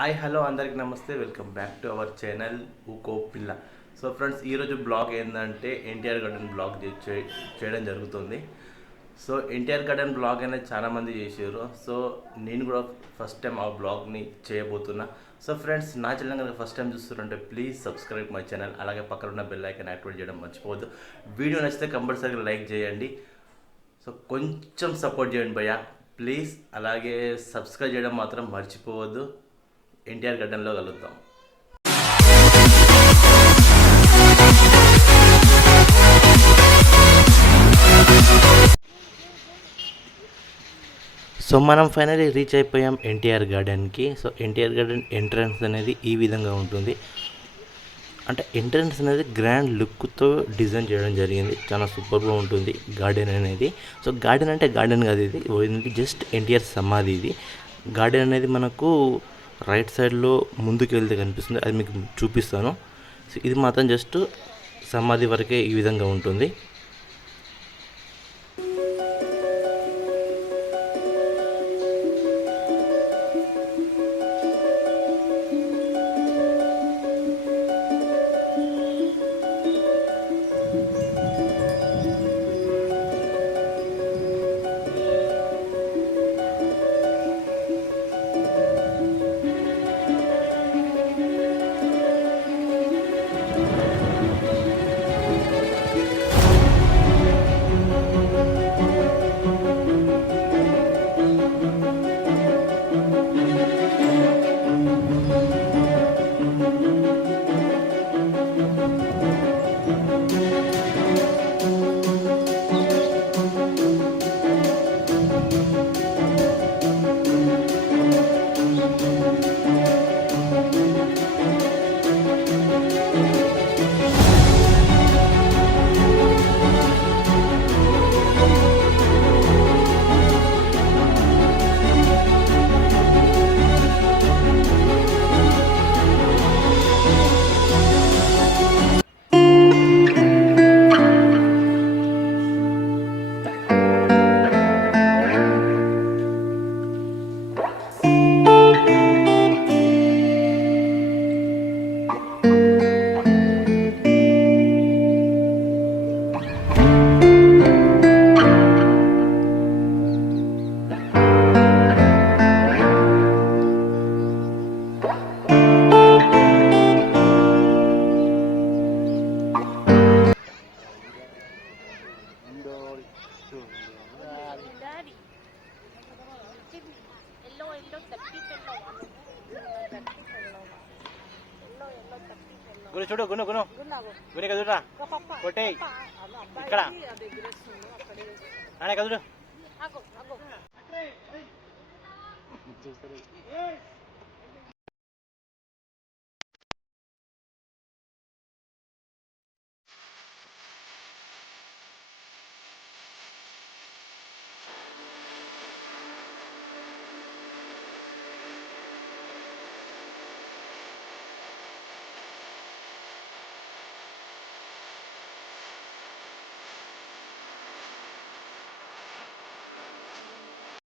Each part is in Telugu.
హాయ్ హలో అందరికి నమస్తే welcome back to our channel ఊకో పిల్ల. సో ఫ్రెండ్స్, ఈరోజు బ్లాగ్ ఏంటంటే ఎన్టీఆర్ గార్డెన్ బ్లాగ్ చేయడం జరుగుతుంది. సో ఎన్టీఆర్ గార్డెన్ బ్లాగ్ అనేది చాలామంది చేసారు. సో నేను కూడా ఫస్ట్ టైం ఆ బ్లాగ్ని చేయబోతున్నా. సో ఫ్రెండ్స్, నా ఛానల్ కనుక ఫస్ట్ టైం చూస్తున్నారంటే ప్లీజ్ సబ్స్క్రైబ్ మై ఛానల్. అలాగే పక్కన ఉన్న బెల్ ఐకాన్ యాక్టివేట్ చేయడం మర్చిపోవద్దు. వీడియో నచ్చితే కంపల్సరీగా లైక్ చేయండి. సో కొంచెం సపోర్ట్ చేయండి భయ్యా ప్లీజ్. అలాగే సబ్స్క్రైబ్ చేయడం మాత్రం మర్చిపోవద్దు. ఎన్టీఆర్ గార్డెన్లో కలుద్దాం. సో మనం ఫైనలీ రీచ్ అయిపోయాం ఎన్టీఆర్ గార్డెన్కి. సో ఎన్టీఆర్ గార్డెన్ ఎంట్రన్స్ అనేది ఈ విధంగా ఉంటుంది. అంటే ఎంట్రన్స్ అనేది గ్రాండ్ లుక్తో డిజైన్ చేయడం జరిగింది. చాలా సూపర్గా ఉంటుంది గార్డెన్ అనేది. సో గార్డెన్ అంటే గార్డెన్ కాదు, ఇది ఓన్లీ జస్ట్ ఎన్టీఆర్ సమాధి. ఇది గార్డెన్ అనేది మనకు రైట్ సైడ్లో ముందుకు వెళ్తే కనిపిస్తుంది, అది మీకు చూపిస్తాను. సో ఇది మాత్రం జస్ట్ సమాధి వరకే ఈ విధంగా ఉంటుంది. గురు చూడు, గును గును గుని కదురా కొట్టే ఇక్కడ అనే కదురు.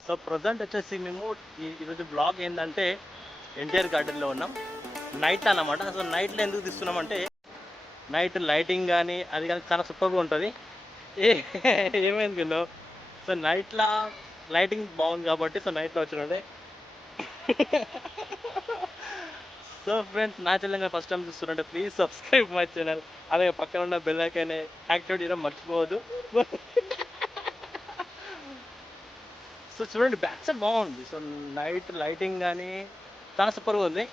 సో ప్రజెంట్ వచ్చేసి మేము ఈరోజు బ్లాగ్ ఏంటంటే ఎన్టీఆర్ గార్డెన్లో ఉన్నాం. నైట్ అన్నమాట. సో నైట్లో ఎందుకు తీస్తున్నామంటే నైట్ లైటింగ్ కానీ అది కానీ చాలా సూపర్గా ఉంటుంది. ఏమైంది కిందో. సో నైట్లో లైటింగ్ బాగుంది కాబట్టి సో నైట్లో వచ్చినట్టే. సో ఫ్రెండ్స్, నా ఛానల్ ఫస్ట్ టైం చూస్తుంటే ప్లీజ్ సబ్స్క్రైబ్ మై ఛానల్. అలాగే పక్కన ఉన్న బెల్ ఐకాన్ యాక్టివేట్ చేయడం మర్చిపోవద్దు. సో చూడండి, బ్యాక్ సైడ్ బాగుంది. సో నైట్ లైటింగ్ కానీ చాలా సూపర్గా ఉంది.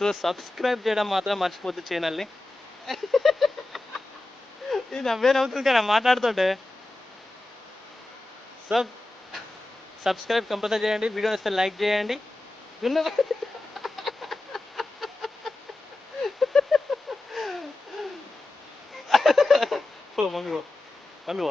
సో సబ్స్క్రైబ్ చేయడం మాత్రం మర్చిపోద్దు ఛానల్ని. ఇది నవ్వేనవుతుంది కదా మాట్లాడుతుంటే. సో సబ్స్క్రైబ్ కంపల్సరీ చేయండి, వీడియో వస్తే లైక్ చేయండి. మంగు మంగు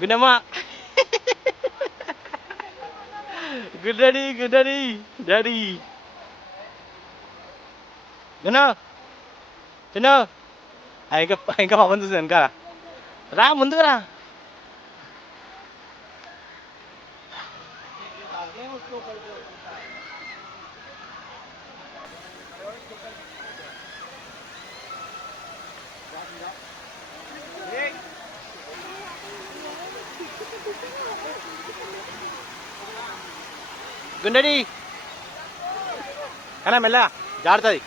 గుణమా good daddy good daddy daddy వినో వినో ఇంకా ఇంకా పాపం చూసాను ఇంకా రా ముందుకు రా గుండెడి కానీ మెల్ల జారుతుంది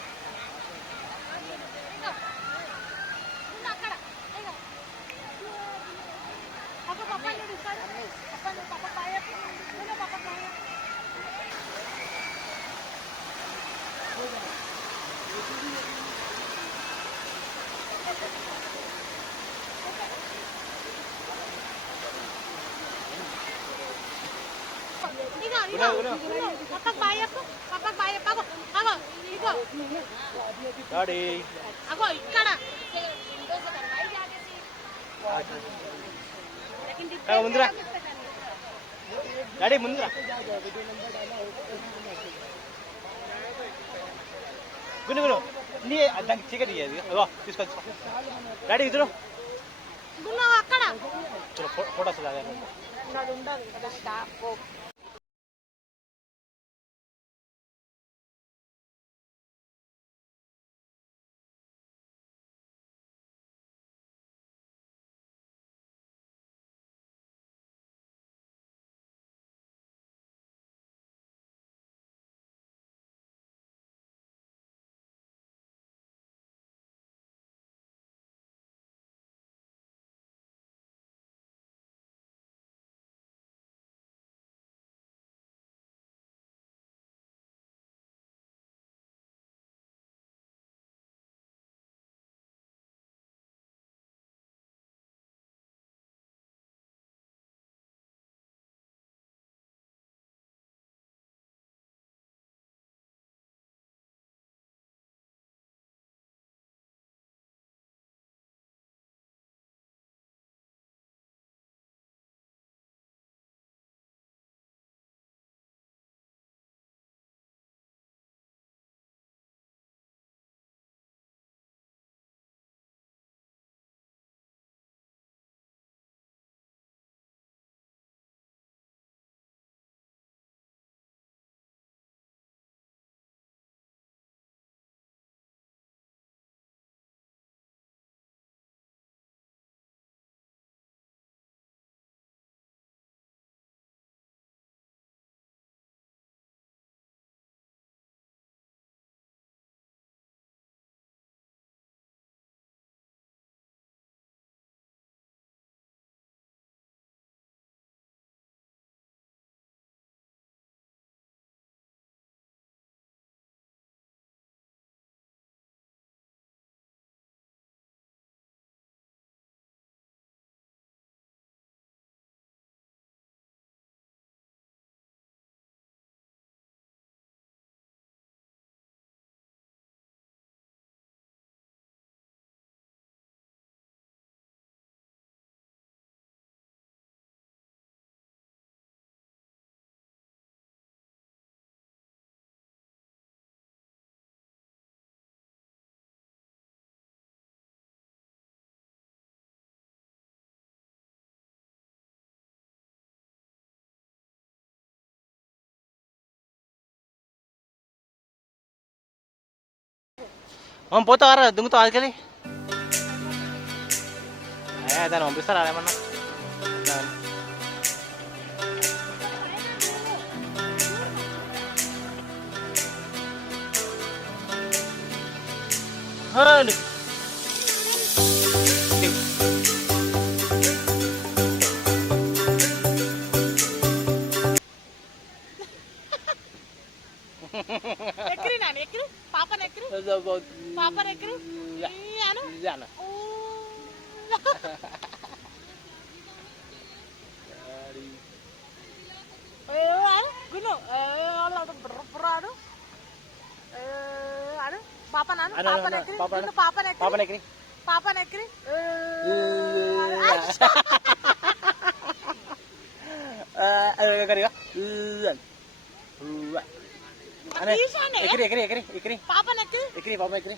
ముందురా డాడీ ముందురా గును గును నీ దానికి చీకటి తీసుకొచ్చి డాడీ ఇద్దరు ఫోటోస్ లాగా పోతావారా దుంగుతావు ఆదికెళ్ళి దాన్ని పంపిస్తారా ఏమన్నా అరే ఎగిరి ఎగిరి ఎగిరి ఎగిరి పాపనెక్కి ఎగిరి పాప ఎగిరి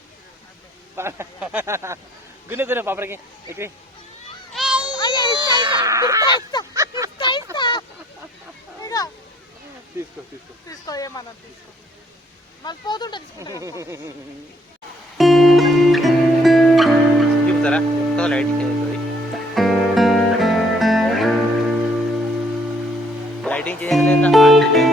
గున్న గున్న పాపకి ఎగిరి తీసుకో తీసుకో తీసుకో ఏమన్నా తీసుకో మళ్ళీ పోతుంటే తీసుకుంటా చెప్తారా చెప్తా లైటింగ్ లైటింగ్ చేయలేదు